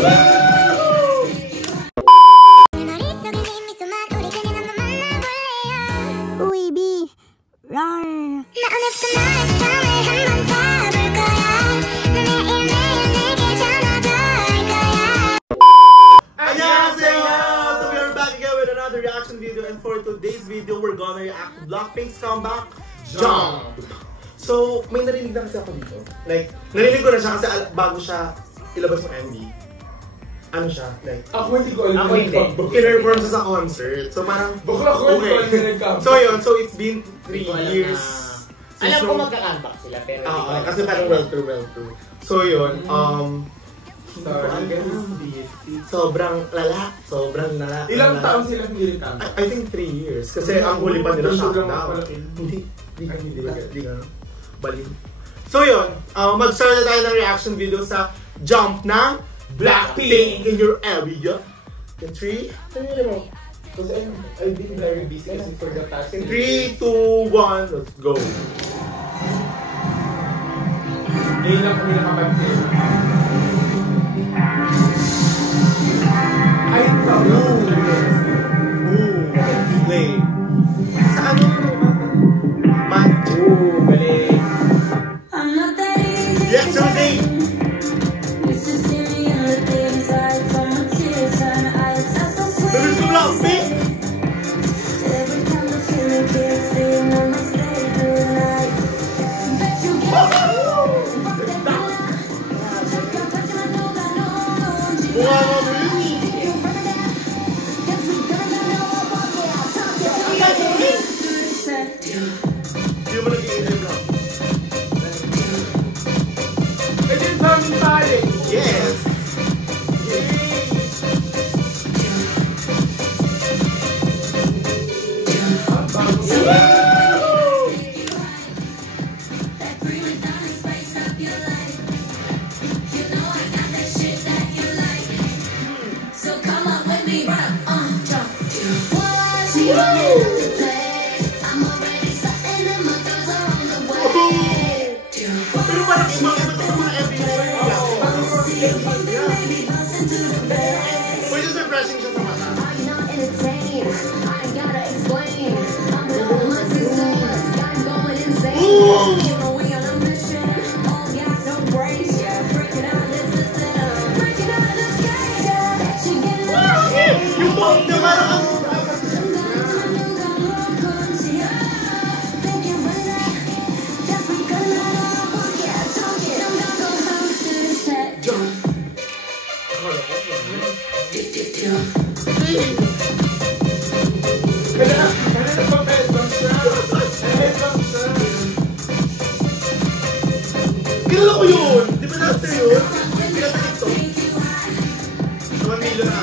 Uy, B. Rar. Reaction video, and for today's video we're gonna react to Blackpink's comeback, Jump! So, may narinig na kasi ako dito. Like, narinig ko na siya kasi bago siya ilabas ng MV. Ano siya? Like, ako hindi ko alam. Ako hindi. Kiner-perform siya sa concert. So, parang, okay. So, yun. So, it's been 3 years. Alam ko magka-comeback sila, pero kasi parang well through. So, yun. Sobrang lala. Ilang taon sila hindi rin I think 3 years. Kasi ang huli pa nila shutdown. Hindi gano'n. Bali. So yun, mag-start na tayo ng reaction video sa Jump ng Blackpink in your area. In 3, kasi I've been very busy kasi for the past. In 3, 2, 1, let's go. Ngayon lang kami nakapansin. Ay, play. Sa ano? Galing. Yes, Susie! Bilis mo lang, Pink! Yes! Pero parang ibang-iba ito sa mga which is refreshing siya sa mata. Yung bong na parang kilala ko yun! Di ba natin yun? Pinasakit to. 1 million na.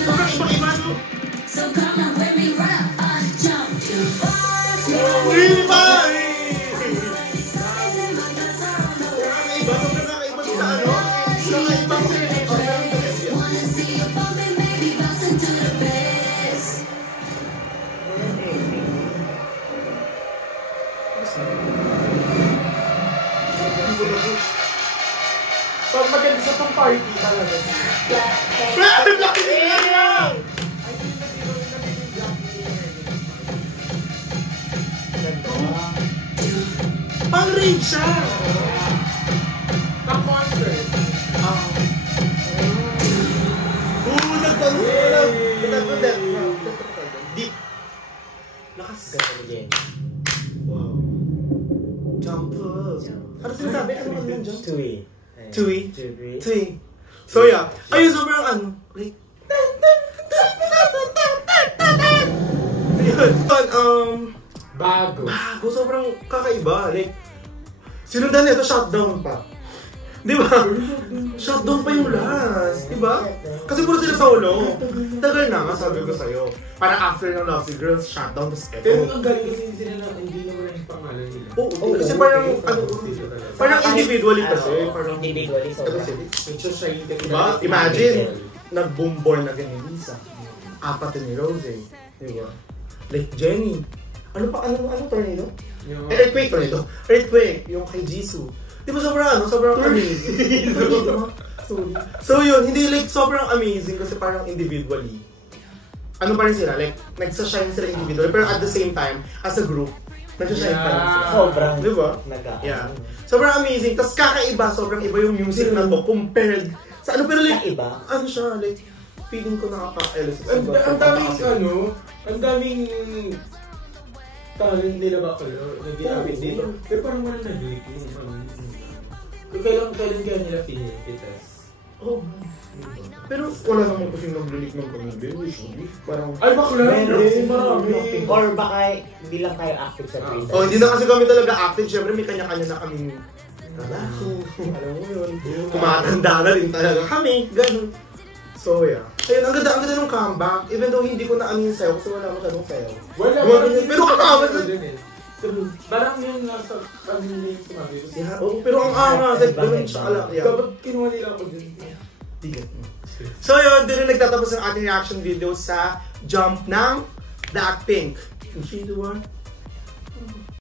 Sobrang ibang-iba no? Really ba? Sobrang kakaiba sa ano? Kakaiba ko yun. Pag maganda sa pang party talaga. Pang-rave siya! Pang concert. Deep. Lakas. Ganda ni Jennie. Wow. Jump. Ano sinasabi? Ano yung jump? Tui. So yeah. Ayun, sobrang ano. Like, Bago. Sobrang kakaiba. Like, sinundan nito, shutdown pa. Di ba? Shutdown pa yung last. Di ba? Kasi puro sila solo. Tagal na nga, sabi ko sa'yo. Parang after ng Lovesick Girls, shutdown, tapos eto. Pero ang galing kasi sila na hindi naman yung pangalan nila. Oo, kasi parang, ano, parang individually kasi. Parang individually, so diba? Imagine, nag-boom-born na ganyan Lisa. 4 ni Rose. Di ba? Like Jennie. Ano tornado? Earthquake to nito. Earthquake, yung kay Jisoo. Di ba sobrang amazing. So yun, hindi like sobrang amazing kasi parang individually. Ano pa rin sila, like, nagsashine sila individually, pero at the same time, as a group, nagsashine pa rin sila. Sobrang diba? Yeah. Sobrang amazing, tas kakaiba, sobrang iba yung music na to compared sa ano, pero like, kakaiba? Ano siya, like, feeling ko nakaka-elis. Ang daming talent nila ba kayo? Nag-i-abit dito. Pero parang wala na-break yung kailan kaya nila feeling kita? Oh. Pero wala naman kasing nag-release ng Camille usually. Parang... Ay, bakla! Marami. Or baka hindi lang kayo active sa Twitter. Oh, hindi na kasi kami talaga active. Siyempre may kanya-kanya na kaming trabaho. Alam mo yun. Kumatanda na rin talaga kami. Ganun. So yeah. Ayun, ang ganda ng comeback. Even though hindi ko na amin sayo kasi wala masyadong sayo. Pero kakawas na din. Parang yun nasa kanila yung sumabi ko. Yeah, oh, pero ang angas. Like, ganun siya kalak. Kapag kinuha nila ako din. Bigat mo. So yun, din na nagtatapos ang ating reaction video sa Jump ng Blackpink. 3, 2, 1.